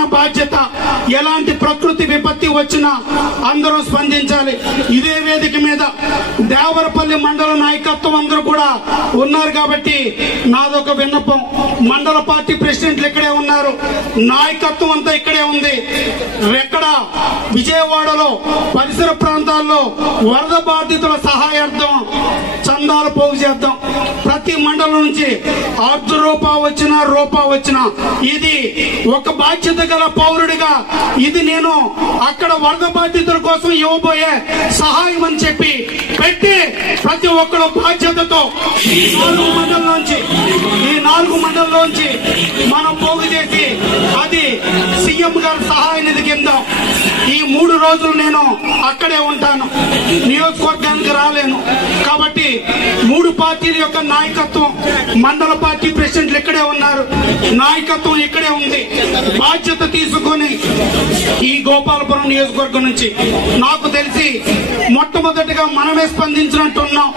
మన బాధ్యత. ఎలాంటి ప్రకృతి విపత్తి వచ్చినా అందరూ స్పందించాలి. ఇదే వేదిక మీద దేవరపల్లి మండల నాయకత్వం అందరూ కూడా ఉన్నారు కాబట్టి నాదొక విన్నపం. మండల పార్టీ ప్రెసిడెంట్లు ఇక్కడే ఉన్నారు, నాయకత్వం అంతా ఇక్కడే ఉంది. ఎక్కడ విజయవాడలో పరిసర ప్రాంతాల్లో వరద బాధితుల సహాయార్థం చందాలు పోగు చేద్దాం. ప్రతి మండలం నుంచి ₹1 వచ్చినా రూపాయి వచ్చినా ఇది ఒక బాధ్యత గల పౌరుడిగా ఇది నేను అక్కడ వరద బాధితుల కోసం ఇవ్వబోయే సహాయం అని చెప్పి పెట్టి ప్రతి ఒక్కరు బాధ్యతతో ఈ 4 మండలంలోంచి మనం పోగు చేసి అది సీఎం గారి సహాయ నిధి కింద ఈ 3 రోజులు నేను అక్కడే ఉంటాను. నియోజకవర్గానికి రాలేను కాబట్టి 3 పార్టీల యొక్క నాయకత్వం, మండల పార్టీ ప్రెసిడెంట్లు ఇక్కడే ఉన్నారు, నాయకత్వం ఇక్కడే ఉంది. బాధ్యత తీసుకొని ఈ గోపాలపురం నియోజకవర్గం నుంచి నాకు తెలిసి మొట్టమొదటిగా మనమే స్పందించినట్టున్నాం.